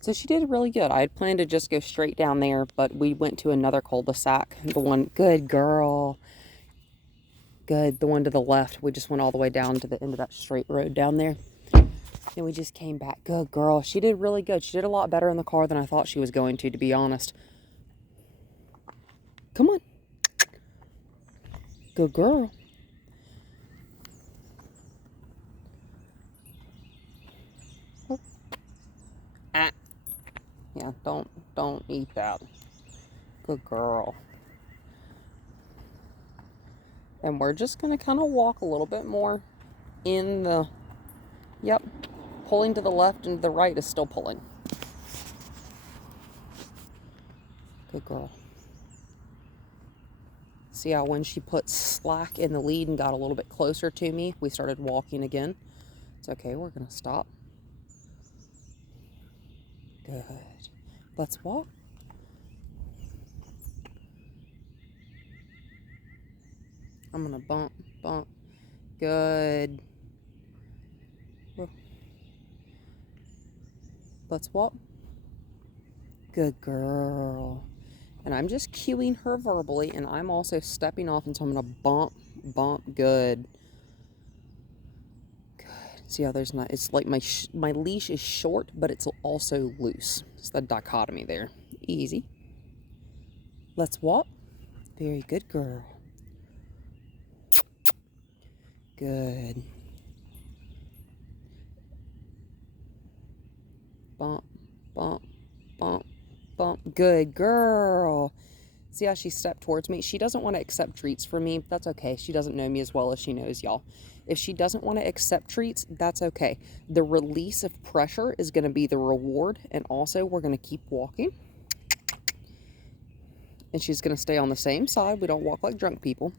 So she did really good. I had planned to just go straight down there, but we went to another cul-de-sac. The one, good girl. Good, the one to the left. We just went all the way down to the end of that straight road down there. And we just came back. Good girl. She did really good. She did a lot better in the car than I thought she was going to be honest. Come on. Good girl. Ah. Yeah, don't eat that. Good girl. And we're just going to kind of walk a little bit more in the... Yep. Pulling to the left and to the right is still pulling. Good girl. See how when she put slack in the lead and got a little bit closer to me, we started walking again. It's okay, we're going to stop. Good. Let's walk. I'm going to bump. Good. Let's walk. Good girl. And I'm just cueing her verbally, and I'm also stepping off, and so I'm going to bump. Good. Good. See how there's not, it's like my leash is short, but it's also loose. It's the dichotomy there. Easy. Let's walk. Very good girl. Good. Bump. Good girl. See how she stepped towards me? She doesn't want to accept treats from me. That's okay. She doesn't know me as well as she knows y'all. If she doesn't want to accept treats, that's okay. The release of pressure is going to be the reward. And also, we're going to keep walking. And she's going to stay on the same side. We don't walk like drunk people.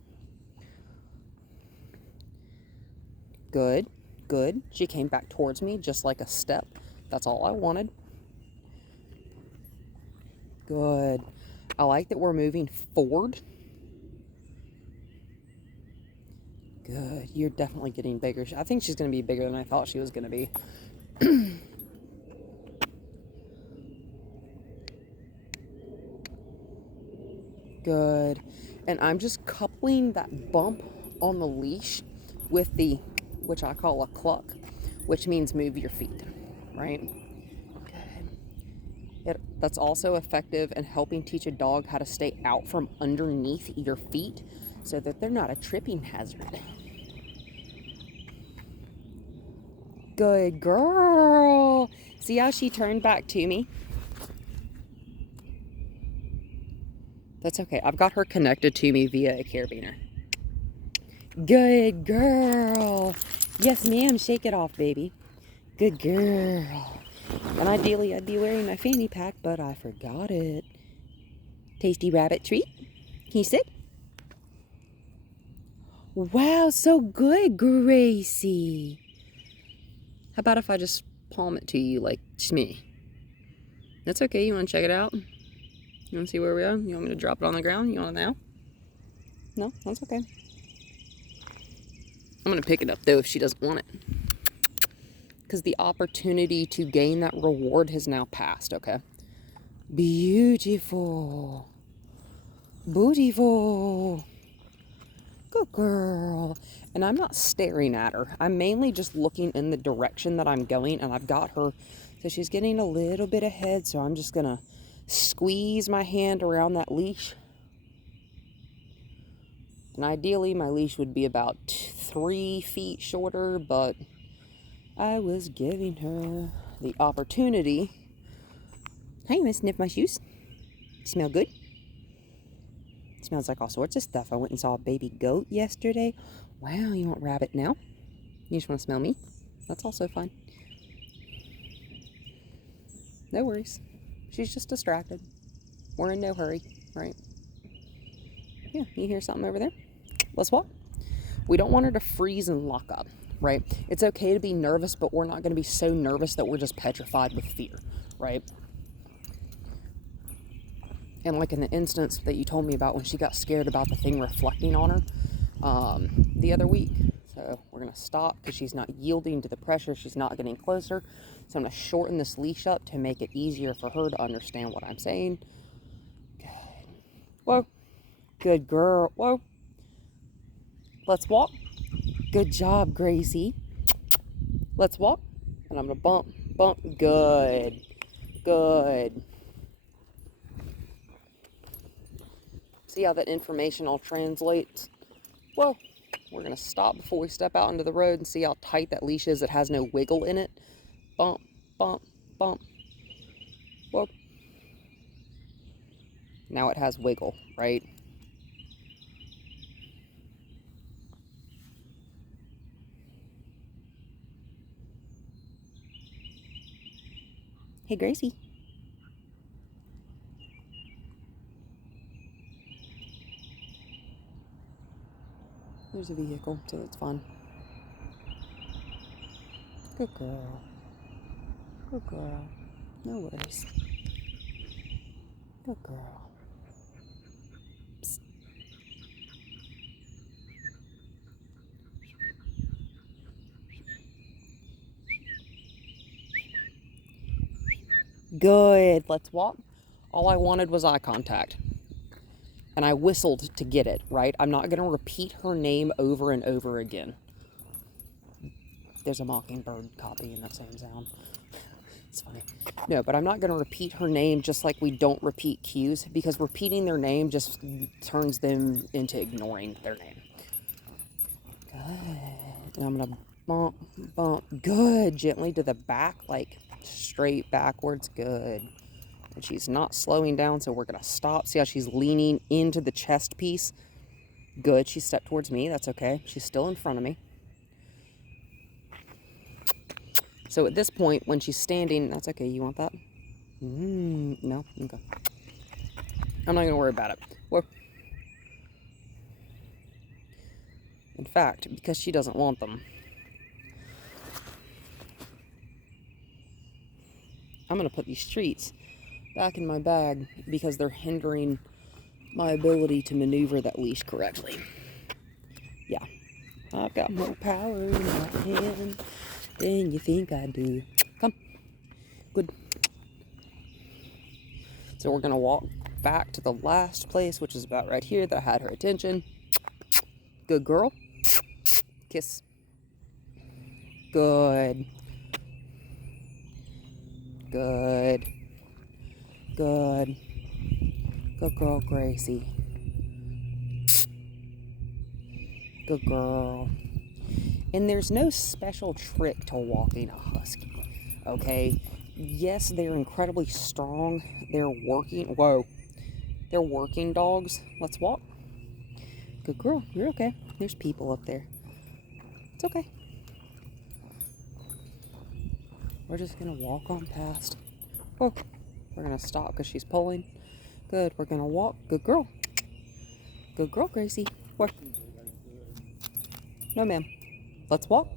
Good. She came back towards me just like a step. That's all I wanted. Good. I like that we're moving forward. Good. You're definitely getting bigger. I think she's going to be bigger than I thought she was going to be. Good. And I'm just coupling that bump on the leash with the, which I call a cluck, which means move your feet, right? That's also effective in helping teach a dog how to stay out from underneath your feet so that they're not a tripping hazard. Good girl. See how she turned back to me? That's okay. I've got her connected to me via a carabiner. Good girl. Yes, ma'am. Shake it off, baby. Good girl. And ideally, I'd be wearing my fanny pack, but I forgot it. Tasty rabbit treat. Can you sit? Wow, so good, Gracie. How about if I just palm it to you like Shmee? That's okay. You want to check it out? You want to see where we are? You want me to drop it on the ground? You want it now? No, that's okay. I'm going to pick it up, though, if she doesn't want it. Because the opportunity to gain that reward has now passed, okay? Beautiful. Beautiful. Good girl. And I'm not staring at her. I'm mainly just looking in the direction that I'm going, and I've got her. So she's getting a little bit ahead, so I'm just going to squeeze my hand around that leash. And ideally, my leash would be about 3 feet shorter, but I was giving her the opportunity. Hey, you want to sniff my shoes? Smell good? Smells like all sorts of stuff. I went and saw a baby goat yesterday. Wow, you want rabbit now? You just want to smell me? That's also fine. No worries. She's just distracted. We're in no hurry, right? Yeah, you hear something over there? Let's walk. We don't want her to freeze and lock up, right? It's okay to be nervous, but we're not going to be so nervous that we're just petrified with fear, right? And like in the instance that you told me about when she got scared about the thing reflecting on her the other week. So we're going to stop because she's not yielding to the pressure. She's not getting closer. So I'm going to shorten this leash up to make it easier for her to understand what I'm saying. Good. Whoa. Good girl. Whoa. Let's walk. Good job, Gracie. Let's walk. And I'm going to bump, bump. Good. Good. See how that information all translates? Well, we're going to stop before we step out into the road and see how tight that leash is. It has no wiggle in it. Bump, bump, bump. Whoa. Now it has wiggle, right? Hey, Gracie. There's a vehicle, so that's fun. Good girl. Good girl. No worries. Good girl. Psst. Good. Let's walk. All I wanted was eye contact. And I whistled to get it, right? I'm not going to repeat her name over and over again. There's a mockingbird copy in that same sound. It's funny. No, but I'm not going to repeat her name just like we don't repeat cues, because repeating their name just turns them into ignoring their name. Good. And I'm going to bump, bump. Good. Gently to the back, like straight backwards. Good. And she's not slowing down, so we're going to stop. See how she's leaning into the chest piece? Good. She stepped towards me. That's okay. She's still in front of me. So at this point, when she's standing, that's okay. You want that? No? Okay. I'm not going to worry about it. Whoa. In fact, because she doesn't want them, I'm going to put these treats back in my bag because they're hindering my ability to maneuver that leash correctly. Yeah. I've got more power in my hand than you think I do. Come. Good. So we're going to walk back to the last place, which is about right here that I had her attention. Good girl. Kiss. Good. Good. Good. Good girl, Gracie. Good girl. And there's no special trick to walking a husky, okay? Yes, they're incredibly strong. They're working dogs. Let's walk. Good girl. You're okay. There's people up there. It's okay. We're just going to walk on past. Oh, we're going to stop because she's pulling. Good. We're going to walk. Good girl. Good girl, Gracie. Where? No, ma'am. Let's walk.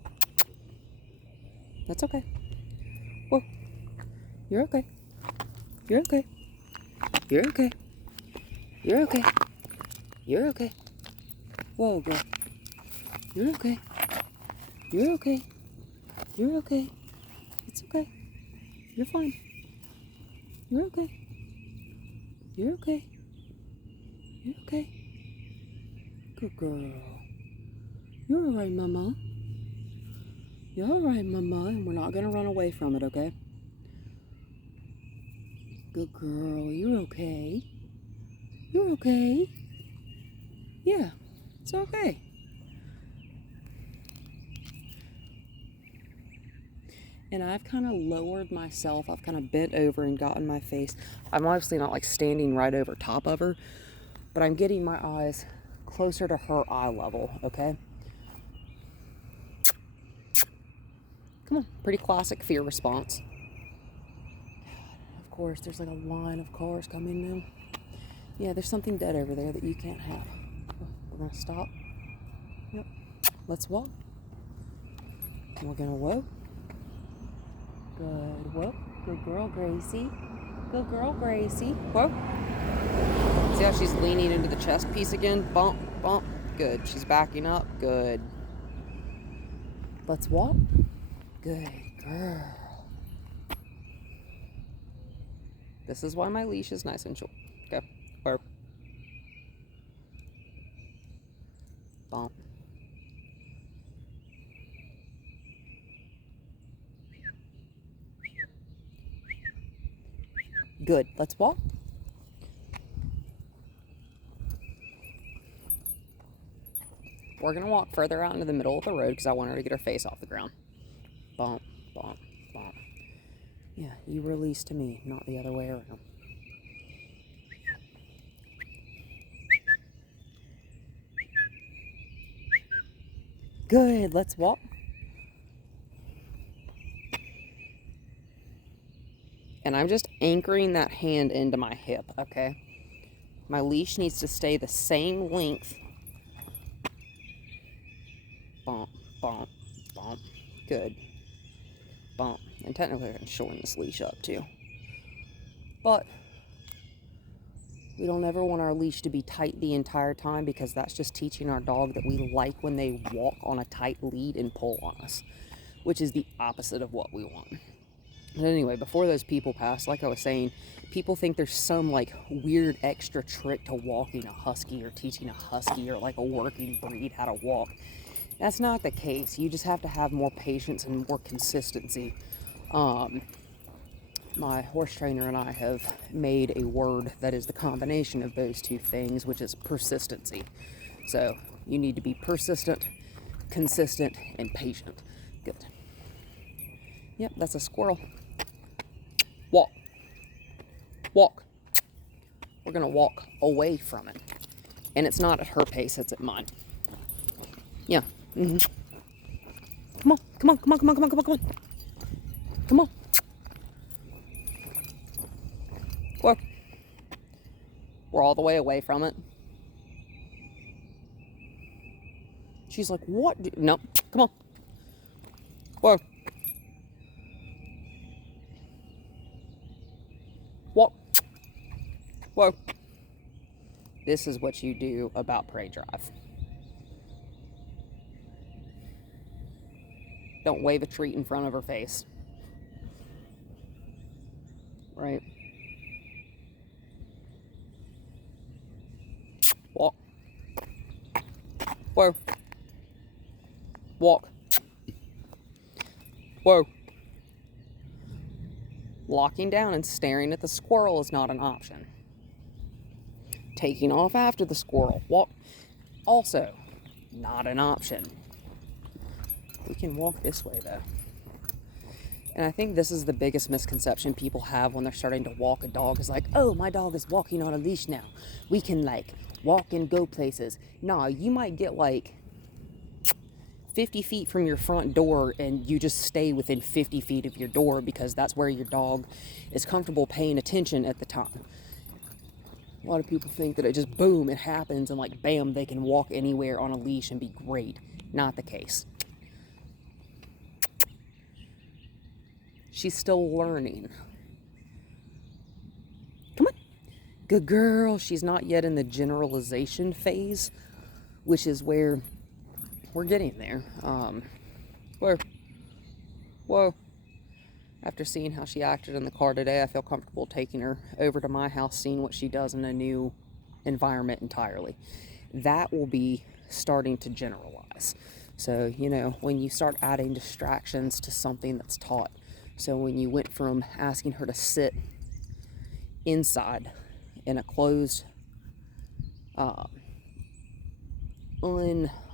That's okay. Whoa. You're okay. You're okay. You're okay. You're okay. You're okay. Whoa, girl. You're okay. You're okay. You're okay. It's okay. You're fine. You're okay. You're okay. You're okay. Good girl. You're alright, Mama. You're alright, Mama. And we're not going to run away from it, okay? Good girl. You're okay. You're okay. Yeah, it's okay. And I've kind of lowered myself. I've kind of bent over and gotten my face. I'm obviously not like standing right over top of her, but I'm getting my eyes closer to her eye level, okay? Come on, pretty classic fear response. Of course, there's like a line of cars coming now. Yeah, there's something dead over there that you can't have. We're gonna stop. Yep. Let's walk. And we're gonna whoa. Good. Whoa. Good girl, Gracie. Good girl, Gracie. Whoa. See how she's leaning into the chest piece again? Bump, bump. Good. She's backing up. Good. Let's walk. Good girl. This is why my leash is nice and short. Okay. Or bump. Good. Let's walk. We're going to walk further out into the middle of the road because I want her to get her face off the ground. Bump, bump, bump. Yeah, you release to me, not the other way around. Good. Let's walk. And I'm just anchoring that hand into my hip, okay? My leash needs to stay the same length. Bump, bump, bump. Good. Bump. And technically I can shorten this leash up too. But we don't ever want our leash to be tight the entire time because that's just teaching our dog that we like when they walk on a tight lead and pull on us, which is the opposite of what we want. But anyway, before those people pass, like I was saying, people think there's some like weird extra trick to walking a husky or teaching a husky or like a working breed how to walk. That's not the case. You just have to have more patience and more consistency. My horse trainer and I have made a word that is the combination of those two things, which is persistency. So you need to be persistent, consistent, and patient. Good. Yep, that's a squirrel. Walk. Walk. We're going to walk away from it. And it's not at her pace, it's at mine. Yeah. Mm-hmm. Come on, come on, come on, come on, come on, come on, come on. Come on. Whoa. We're all the way away from it. She's like, what? No, come on. Whoa. Walk. Whoa. This is what you do about prey drive. Don't wave a treat in front of her face. Right? Walk. Whoa. Walk. Whoa. Locking down and staring at the squirrel is not an option. Taking off after the squirrel. Walk. Also, not an option. We can walk this way though. And I think this is the biggest misconception people have when they're starting to walk a dog is like, oh, my dog is walking on a leash now. We can like walk and go places. Nah, you might get like 50 feet from your front door and you just stay within 50 feet of your door because that's where your dog is comfortable paying attention at the time. A lot of people think that it just boom, it happens and like bam, they can walk anywhere on a leash and be great. Not the case. She's still learning. Come on. Good girl. She's not yet in the generalization phase, which is where we're getting there. Whoa. Whoa. After seeing how she acted in the car today, I feel comfortable taking her over to my house, seeing what she does in a new environment entirely. That will be starting to generalize. So, you know, when you start adding distractions to something that's taught. So when you went from asking her to sit inside in a closed,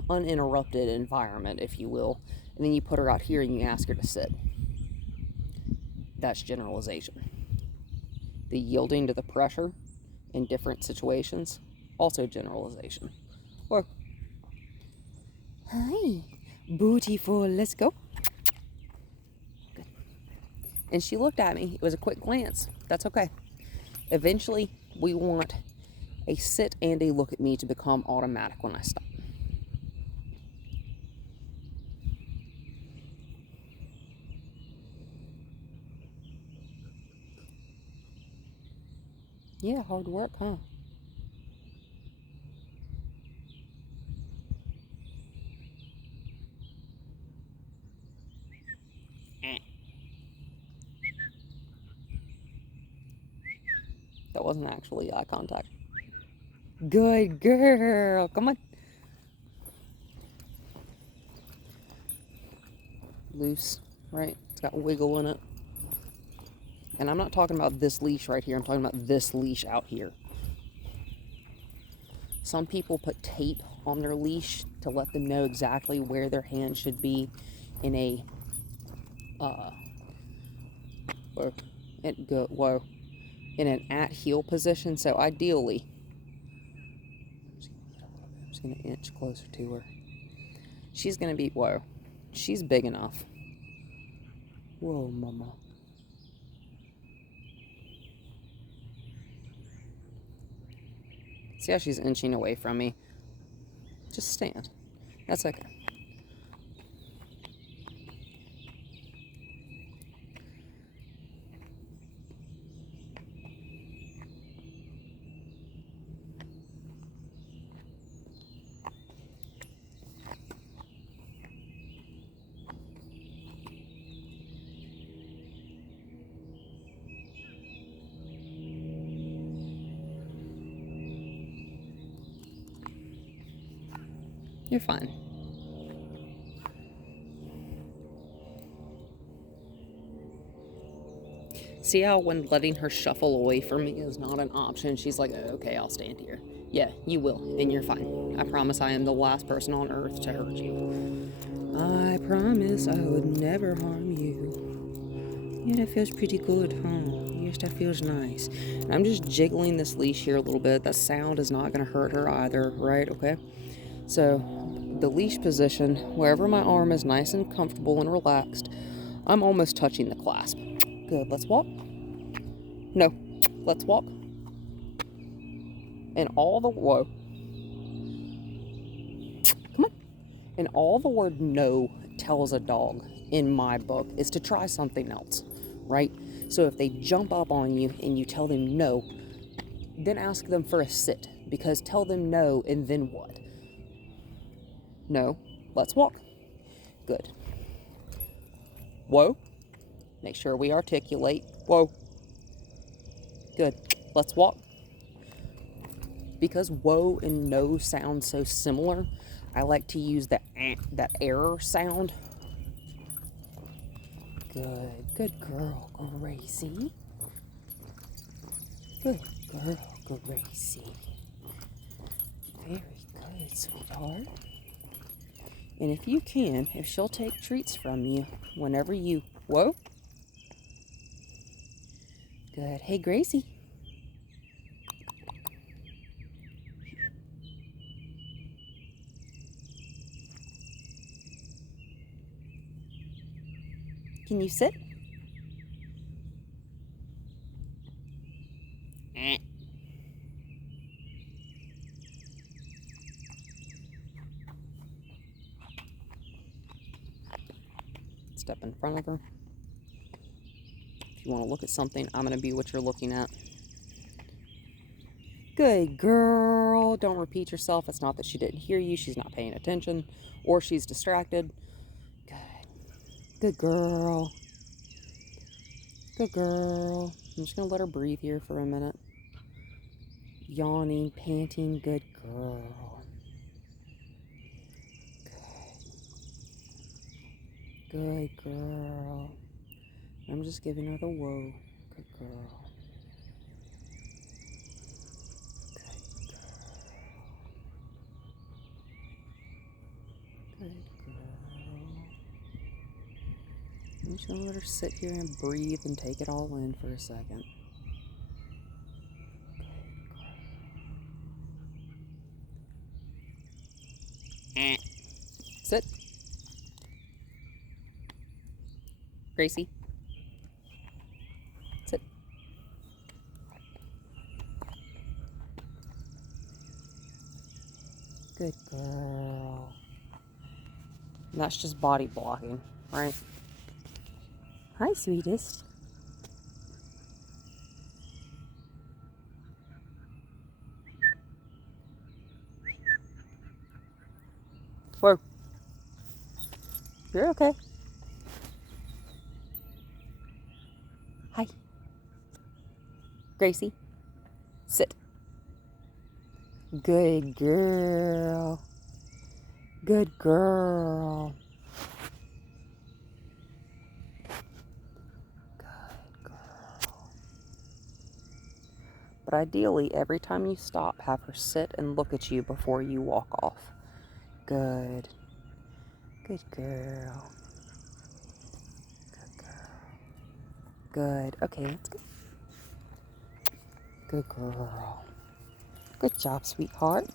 uninterrupted environment, if you will, and then you put her out here and you ask her to sit, that's generalization. The yielding to the pressure in different situations, also generalization. Or, hi, beautiful, let's go. And she looked at me. It was a quick glance. That's okay. Eventually, we want a sit and a look at me to become automatic when I stop. Yeah, hard work, huh? That wasn't actually eye contact. Good girl. Come on. Loose, right? It's got wiggle in it. And I'm not talking about this leash right here. I'm talking about this leash out here. Some people put tape on their leash to let them know exactly where their hand should be in a in an at heel position. So ideally, I'm just gonna inch closer to her. She's gonna be she's big enough. Whoa, mama. See how she's inching away from me? Just stand. That's okay. You're fine. See how when letting her shuffle away from me is not an option, she's like, oh, okay, I'll stand here. Yeah, you will, and you're fine. I promise I am the last person on earth to hurt you. I promise I would never harm you. Yeah, that feels pretty good, huh? Yes, that feels nice. And I'm just jiggling this leash here a little bit. That sound is not going to hurt her either, right? Okay? So, the leash position, wherever my arm is nice and comfortable and relaxed, I'm almost touching the clasp. Good, let's walk. No, let's walk. And all the, come on. And all the word no tells a dog, in my book, is to try something else, right? So if they jump up on you and you tell them no, then ask them for a sit, because tell them no and then what? No, let's walk. Good. Whoa. Make sure we articulate. Whoa. Good. Let's walk. Because whoa and no sound so similar, I like to use that error sound. Good. Good girl, Gracie. Good girl, Gracie. Very good, sweetheart. And if you can, if she'll take treats from you whenever you... Whoa. Good. Hey, Gracie. Can you sit? Step in front of her. If you want to look at something, I'm going to be what you're looking at. Good girl. Don't repeat yourself. It's not that she didn't hear you. She's not paying attention, or she's distracted. Good. Good girl. Good girl. I'm just going to let her breathe here for a minute. Yawning, panting. Good girl. Good girl. I'm just giving her the whoa. Good girl. Good girl. I'm just gonna let her sit here and breathe and take it all in for a second. Sit. Gracie. Sit. Good girl. And that's just body blocking, right? Hi, sweetest. Whoa. You're okay. Hi. Gracie. Sit. Good girl. Good girl. Good girl. But ideally, every time you stop, have her sit and look at you before you walk off. Good. Good girl. Good girl. Good. Okay, let's go. Good girl. Good job, sweetheart.